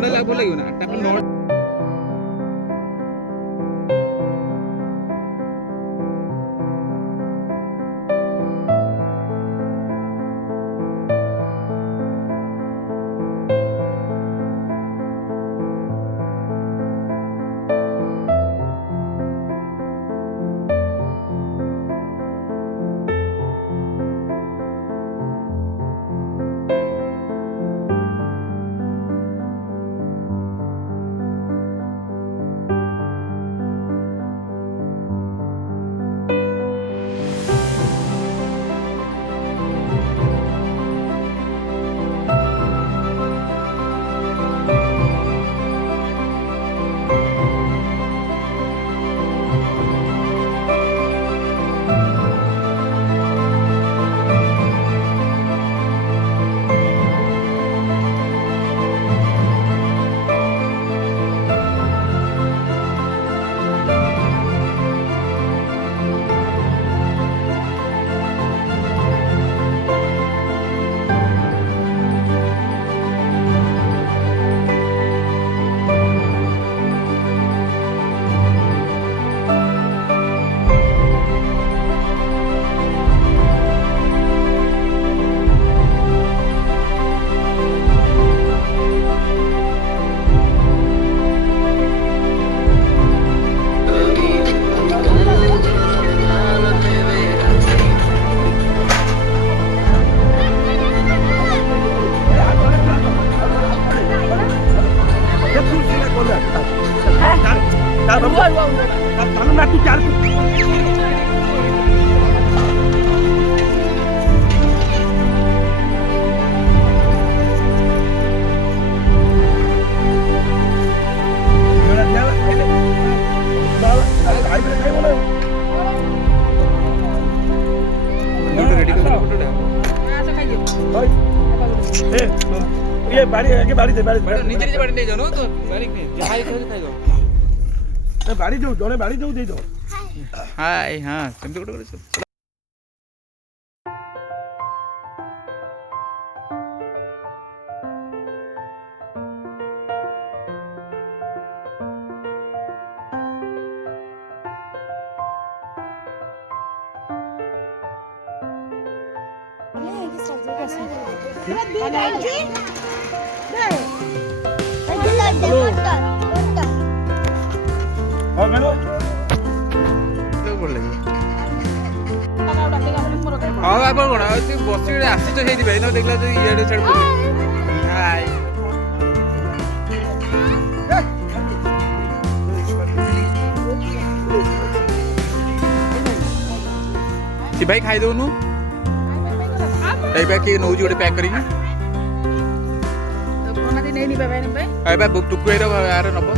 ନଡେଇଲେ ଭଲ ଲାଗିବ ନା ତାକୁ ये बाड़ी आगे बाड़ी दे बाड़ी ନିଜେ ନିଜେ ବାଡ଼ି ନେଇଯାଉ ତ ବାଡ଼ି ଯାହା ଖାଇଦବ बाड़ी दो जने बाड़ी दो दे दो ହାଇ ହଁ ସେମିତି ଗୋଟେ ଗୋଟେ हां मेलो ହଁ ଆପଣ କଣ ବସିକି ଆସିଛ ସେଇଥିପାଇଁ ନ ଦେଖିଲା ଇଆଡେ ଛାଡି ହାଇ ଭାଇ ଖାଇଦଉନୁ ଏଇ କିଏ ନଉଛି ଗୋଟେ ପ୍ୟାକ୍ କରିକି ଟୁକୁ ଆର ନବ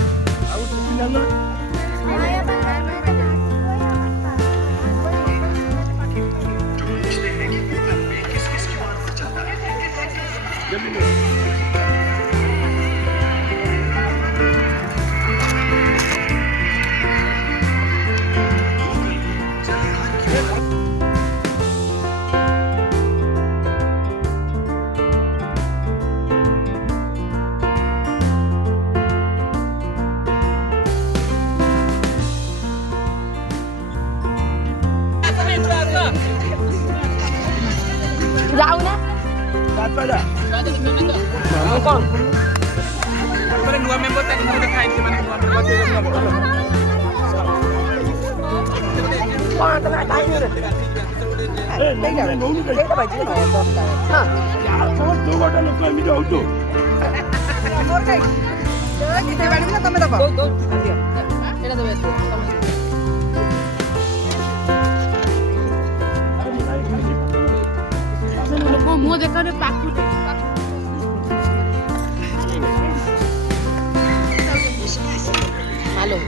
जाऊ ना कौन ନୂଆ ମେମ୍ବର ତାକୁ ମୁଁ ଖାଇଛି ମାନେ मुँह देखा हेलो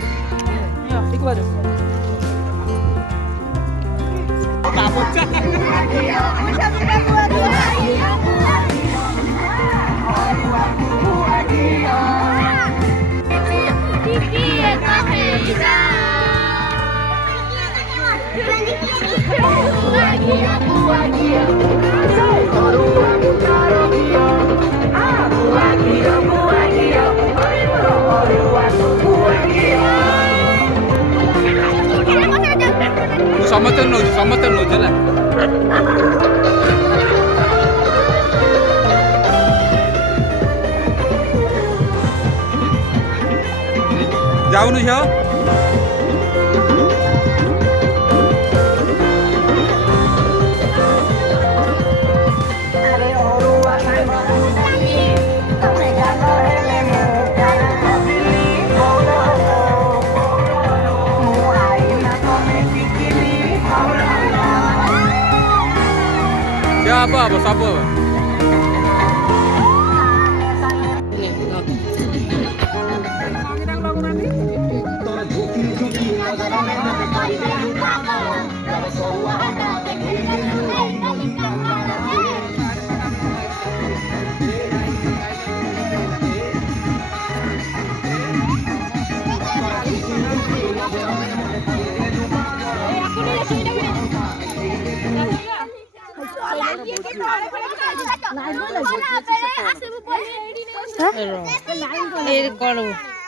Buah ଯାଉନୁ ଝିଅ। ହବ ହବ ସବୁ ହବ।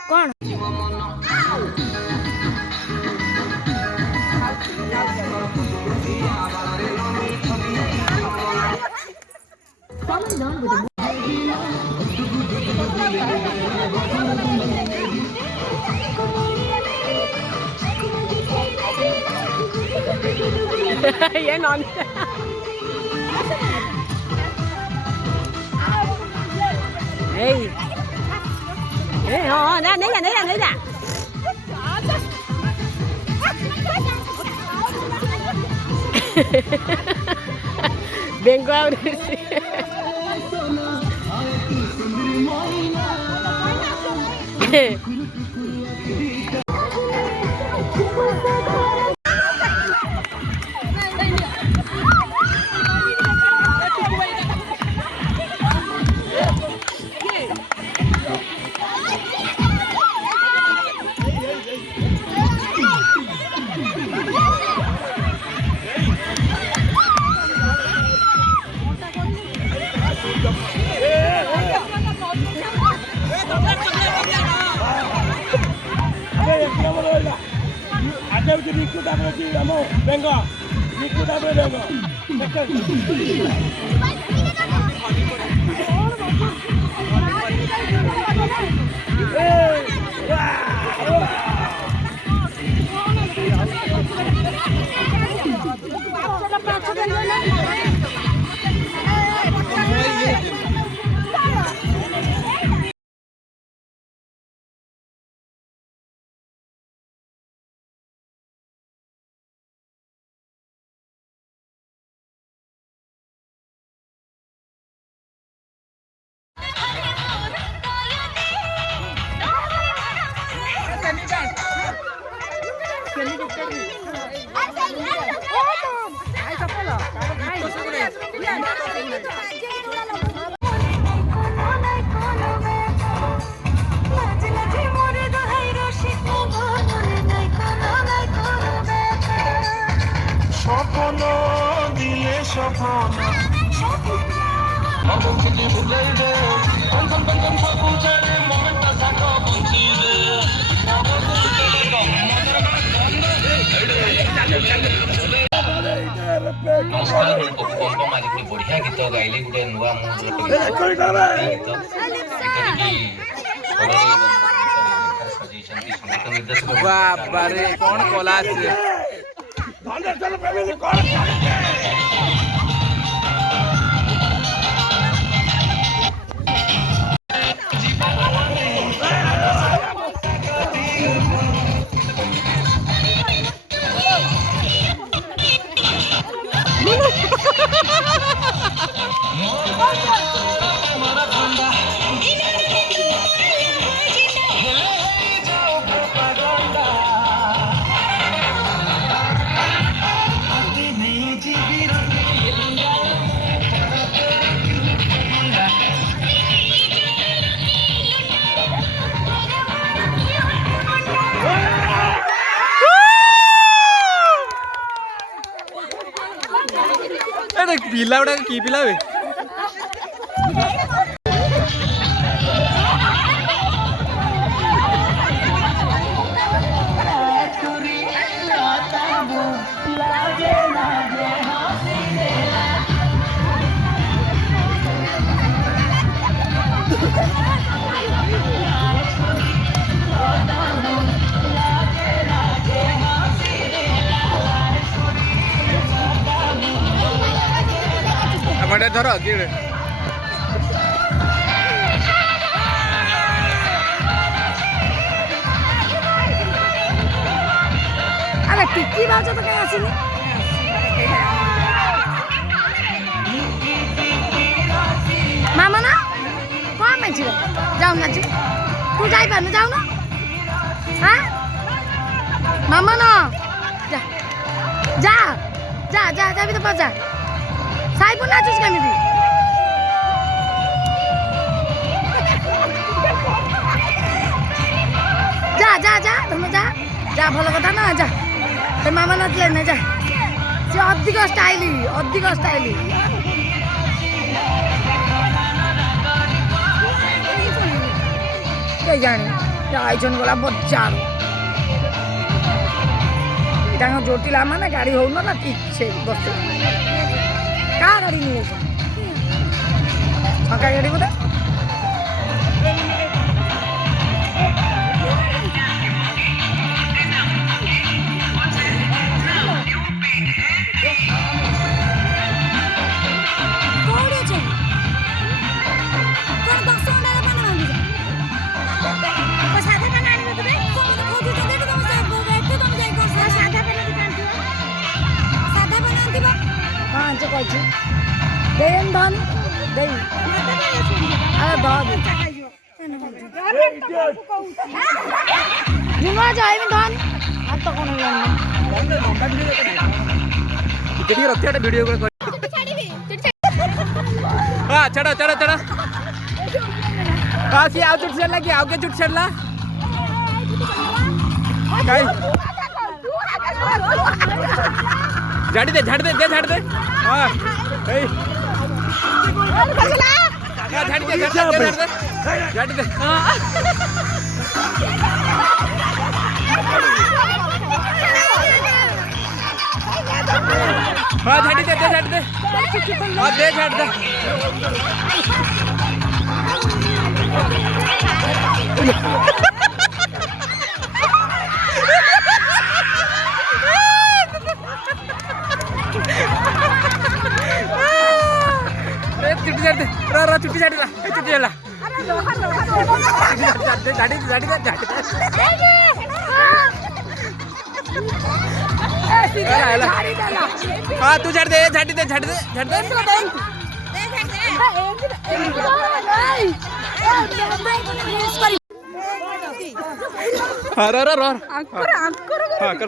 କଣ ये नॉन हाँ नहीं जा बेंगो बढ़िया गीत गाइले गोटे नुआ बाबारे कौन कला पिला गुड़ा की पिला ଛୁଆଟେ ଧର କିଏ ଆରେ ଟିକି ଭାଉଜ ତ କାଇଁ ଆସିନି ମାମା ନା କଣ ପାଇଁ ଝିଅ ଯାଉନ ଆଜି ତୁ ଯାଇପାରୁନୁ ଯାଉନ হ্যাঁ মামা না যা যা যা যা যাবি তো যা সাইবু নাচুস কেমিতি যা যা যা তুমি যা যা ভালো কথা না যা তো মামা নাচলে না যা সে অধিক স্টাইলি কে জানি যাইছন গলা বজ্জার এটা জটিলা মানে গাড়ি হউন না ঠিক সে বসে কা গাড়ি নিয়ে ছকা গাড়ি বোধ କହିଛି ଦେନ୍ ଧନ ଦେଇ ଆରେ ଧ ନୂଆ ଯାଇବି ଧନ ଆଉ ତ କ'ଣ ଟିକେ ରଖିବା ଭିଡ଼ିଓ ହଁ ଛାଡ଼ ହଁ ସିଏ ଆଉ ଚୁଟି ଛାଡ଼ିଲା କି ଆଉ କିଏ ଚୁଟି ଛାଡ଼ିଲା झाड़ी दे हाँ झाड़ी दे हाँ झाड़ी दे हाँ दे झाड़ दे चुट्टी झाड़ दे चुट्टी झाड़ी चुट्टी झाला झाड़ी हाँ तू झाड़ दे झाड़ी दे हाँ रो हाँ कर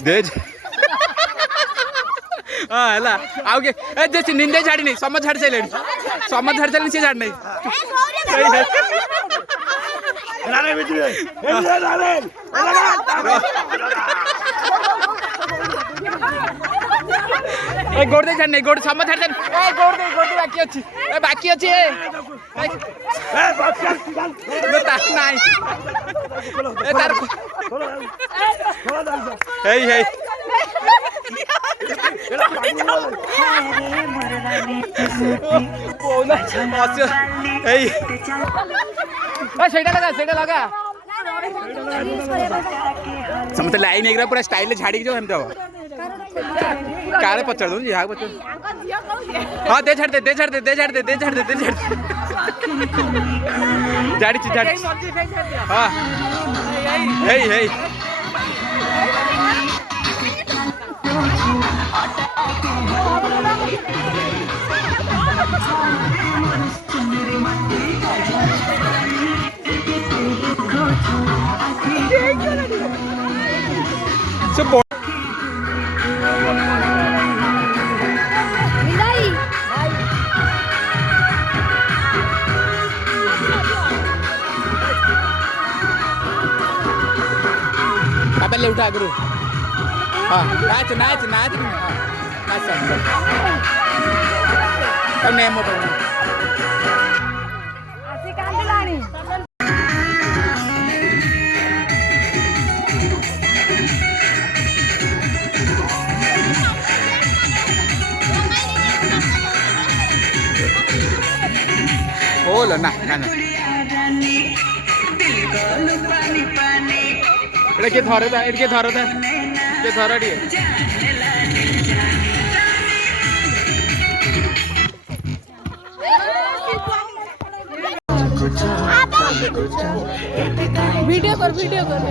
दे हाँ है आउ के जे निंदे झाड़ी नहीं समझ झाड़ सारे सी झाड़ नहीं गोड़ दे झाड़ नहीं गोड़ समझ झाड़ गोड़ दे बाकी अच्छी नहीं ସେଇଟା ଲଗା ସମସ୍ତେ ଲାଇନ୍ ହେଇଗଲା ପୁରା ଷ୍ଟାଇଲରେ ଛାଡ଼ିକି ଯାଉ ଏମିତି ହବ କାଳେ ପଚାର ଦଉନି ଯାହା ପଚାର ହଁ ଦେ ଛାଡ଼ି ଦେ ଛାଡ଼ିଛି ହଁ ହେଇ पहले उठा करो हाँ नाच नेम बोल ना के धर था वीडियो कर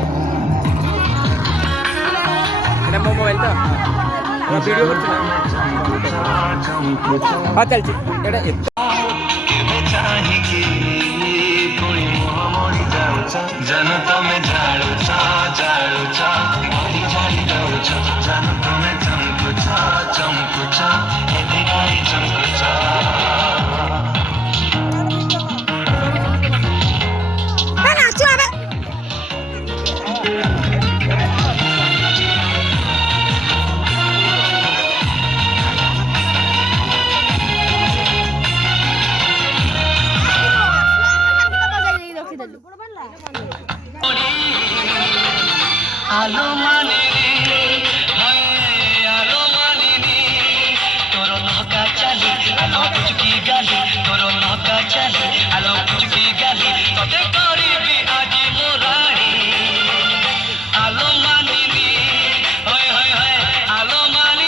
एटा मो मोबाइल तो वीडियो कर हां चल छी एटा जन तमें झाड़ू चा मरी जाई जाऊ जन तमें चमकू चा एदी गाई चमकू चा आलो माने आलो माने तोर नौका चली आलो कुछ की गाली तोर नौका चली आलो कुछ की गाली तोते करीबी आज मोराड़ी आलो माने होय होय होय आलो माने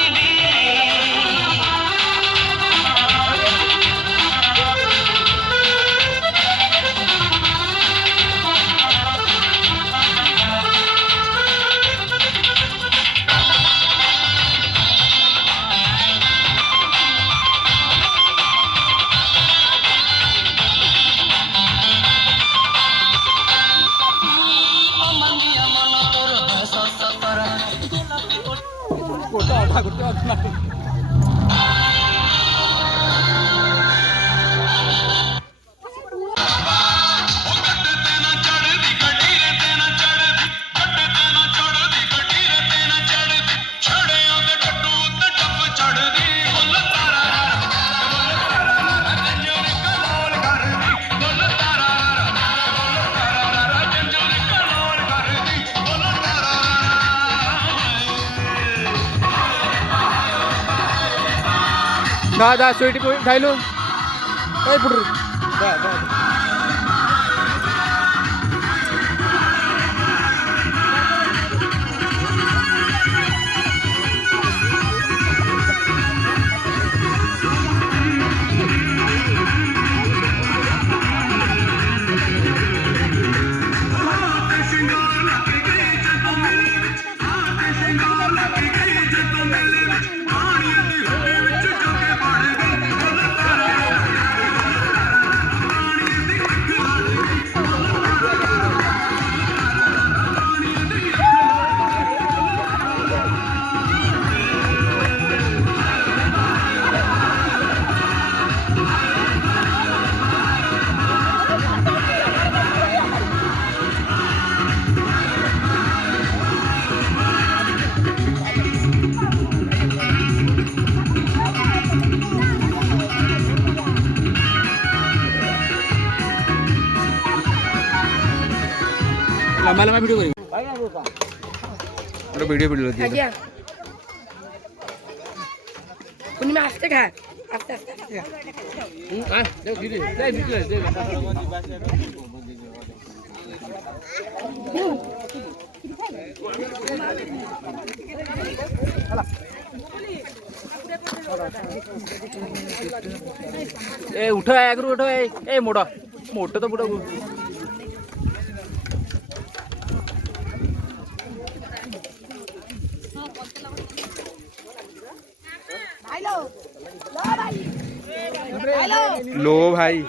दा स्वीटी खाइलु ए पुडु दा लंबा लंबा वीडियो करी वीडियो वीडियो आज्ञा पूर्णिमा आस्ते खा आस्ते आस्ते ए उठो आगरू उठो ए मोड़ मोटो तो बुढ़ा लो भाई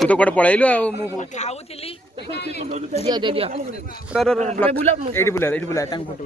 तू तो कोड़े पळाइलु आ मु खाउथिली दिया दे दिया एडी बुला टांग फोटो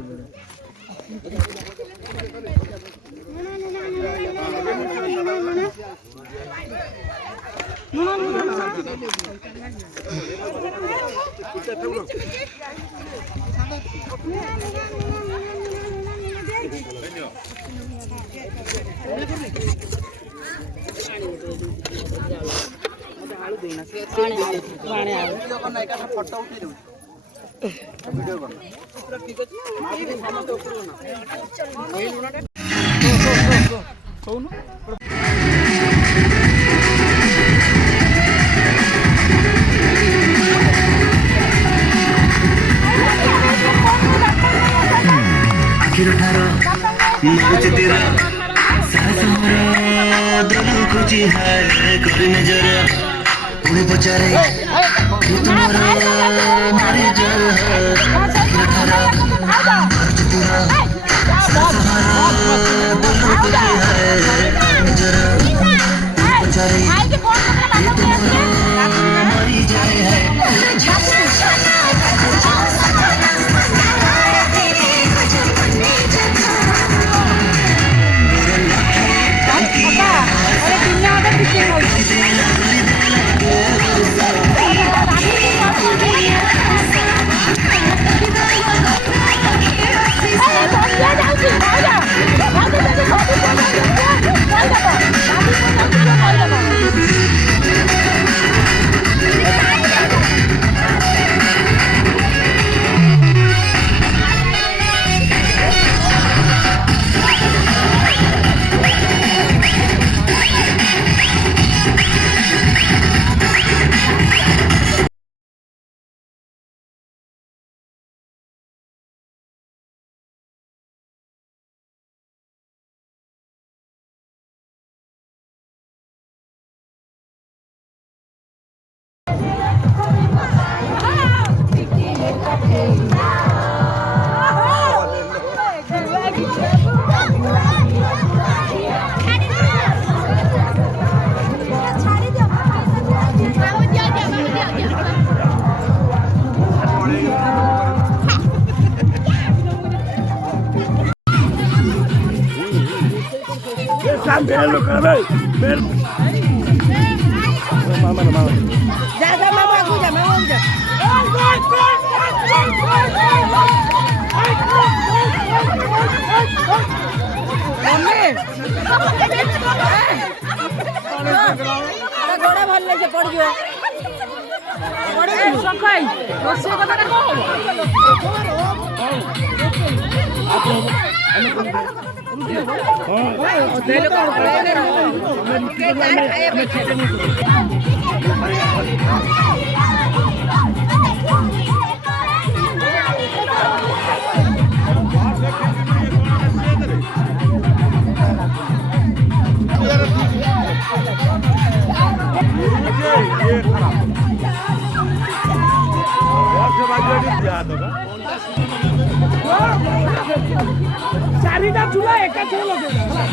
आखिर ठार मौज तेरा सारा दिल देखुची है कोई नजर उड़े बचारे ये तुम्हारा मारे जल है ये थारा अर्ज तेरा सहारा बोलो तुझे है नजर बचारे ये तुम्हारा मारी जाए है Verlo, caray. Verlo. Mamá. Ya, mamá, agulla, mamá, agulla. ଗୋଡ ଭଲ ଲାଗେ ପଡିଯିବ ସକାଇ ରୋଷେଇ କଥାଟା ଚାରିଟା ଚୁଲା ଏକାଥରେ ଲଗେଇବା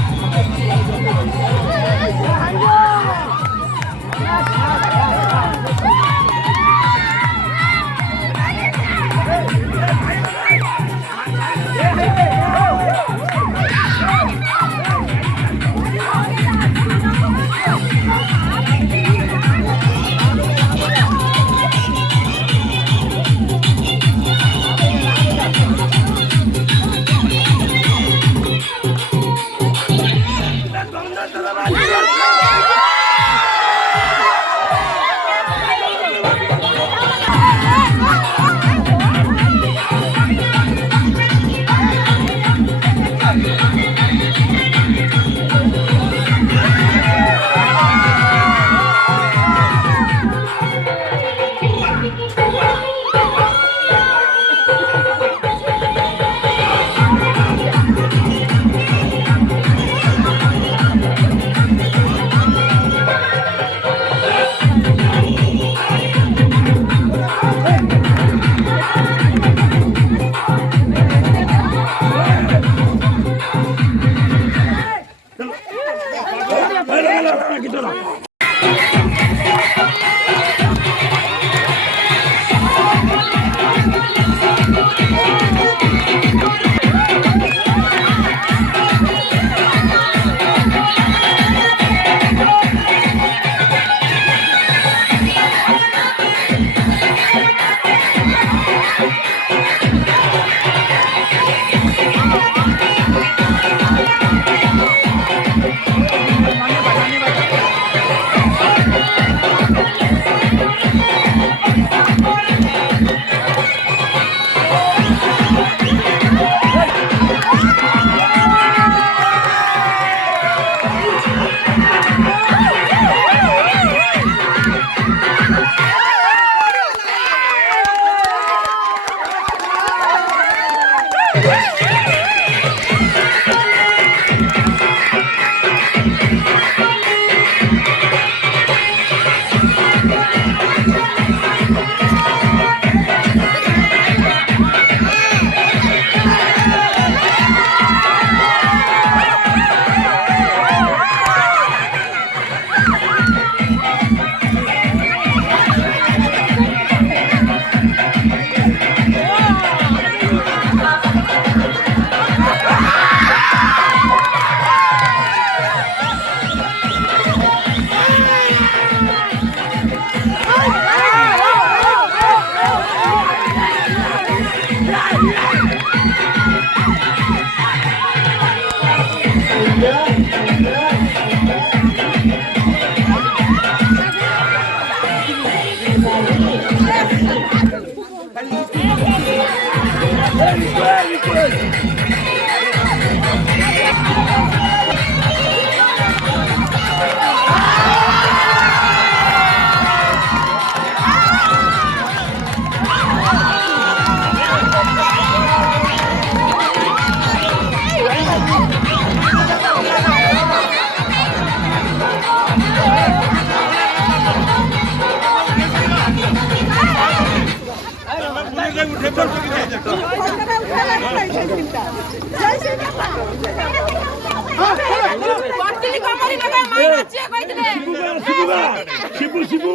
शिबू शिबू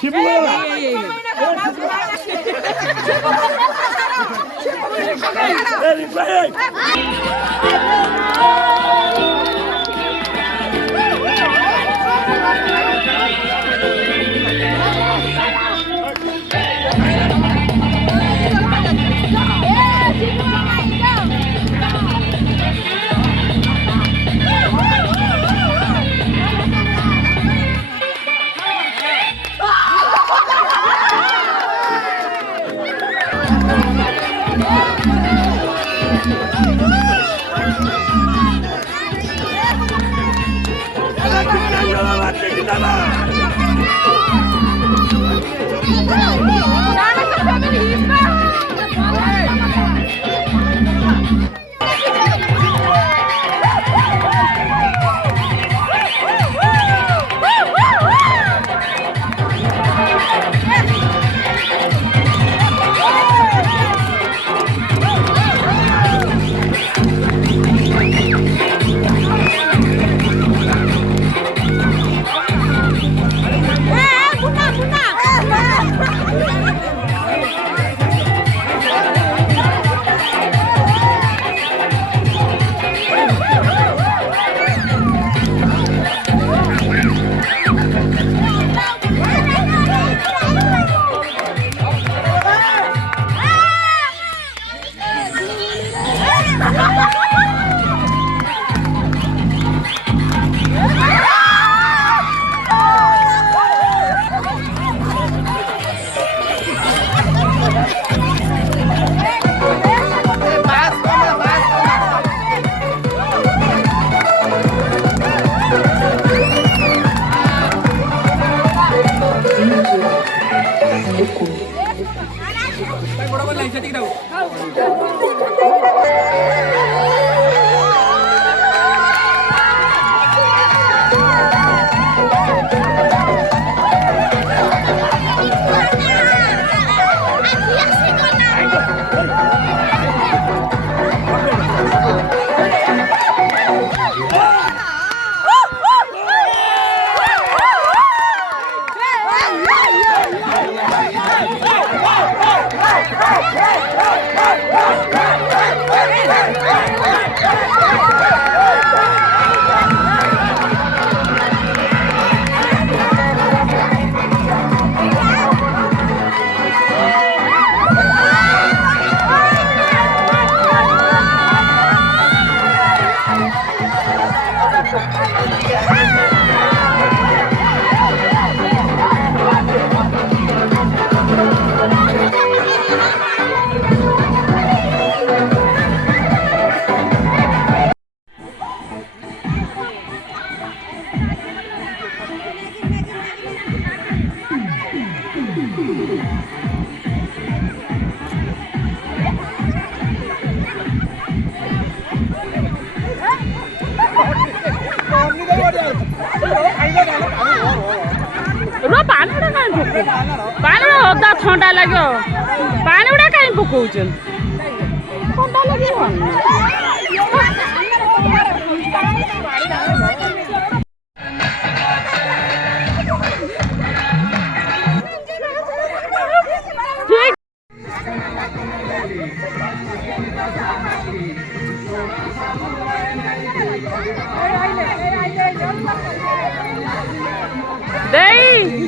शिबू ଥଣ୍ଡା ଲାଗିବ ପାଣି ଗୁଡା କାହିଁ ପକଉଛନ୍ତି ଥଣ୍ଡା ଲାଗିବ देई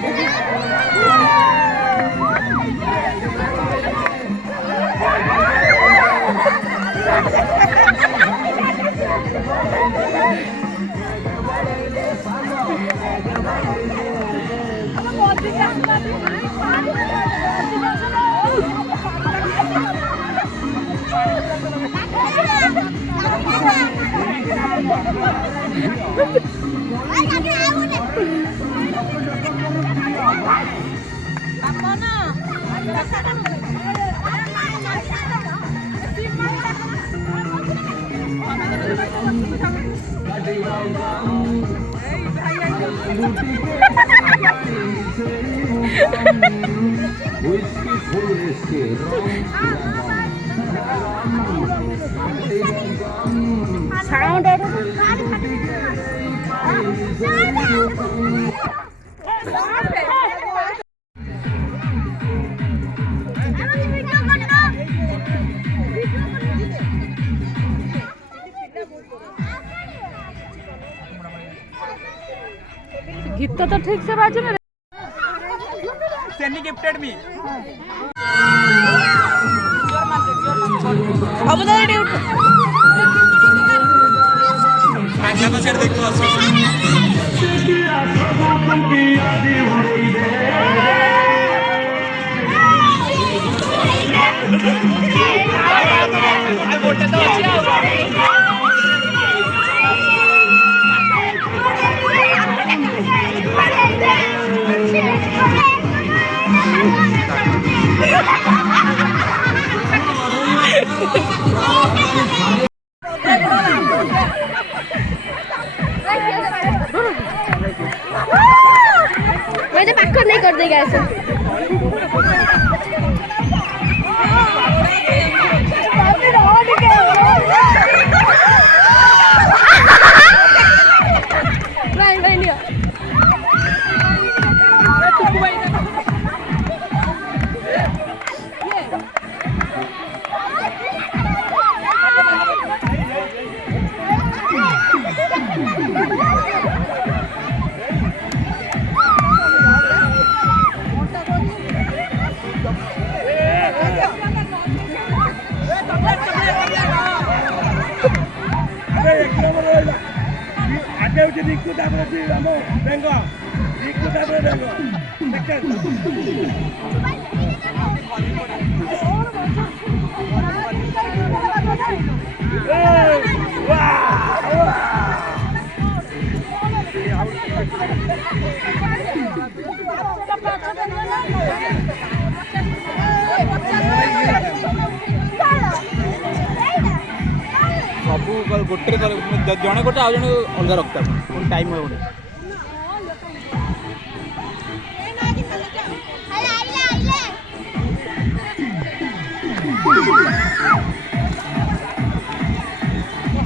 সাউন্ড गीत तो ठीक से बाजू में Seni gifted me. मैं तो पक्का नहीं कर देगा ऐसे नहीं नहीं नहीं आगे उठी रिक्कू तापर थी रामो बेंगो रिक्कू तापर बेंगो सेकंड सब गोटे जड़े गोटे आज जन अलग रखता टाइम हो गोटे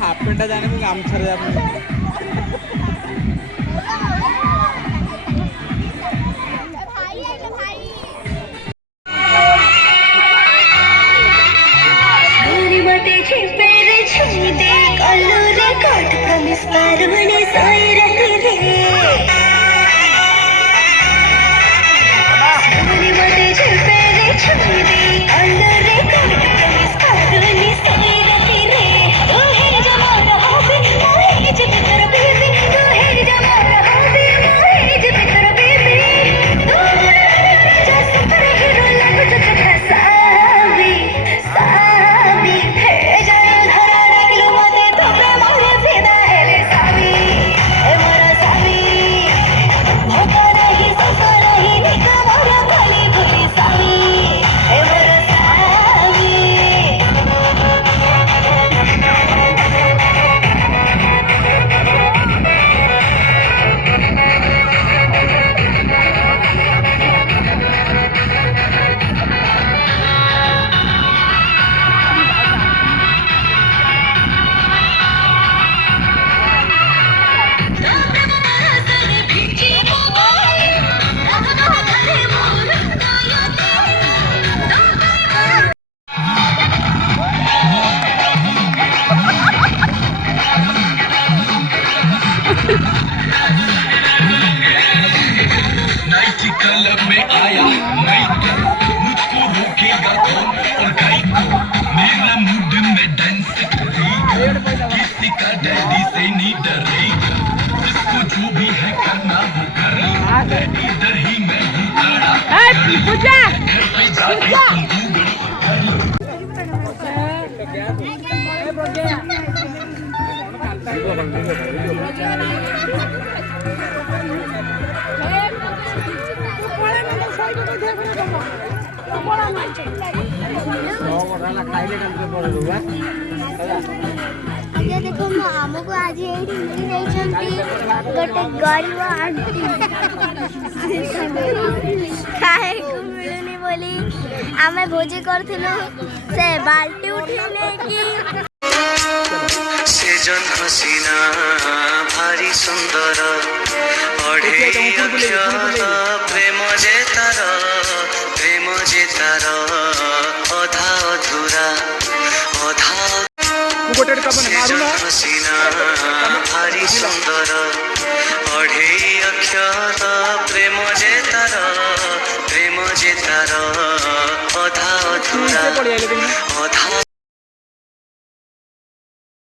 हाफ पेंटा जाने मुझे गामछा क्लब में आया नाइट मुझको रोकेगा कौन और गाई को मेरा मूड में डांस करेगा किसी का डैडी से नहीं डरेगा जिसको जो भी है करना वो करेगा इधर ही मैं हूँ खड़ा पूजा घर पे जाके तुम गूगल ये देखो आमको आज गोटे गरीब आंटी खाए मिलुनी बोली आमे भोजी करथिलु से बाल्टी उठिले कि से जन हसीना भारी सुंदर अढ़ेई अक्षर प्रेम जे तार अधा अधूरा से जन हसीना भारी सुंदर अढ़ेई अक्षर प्रेम जे तार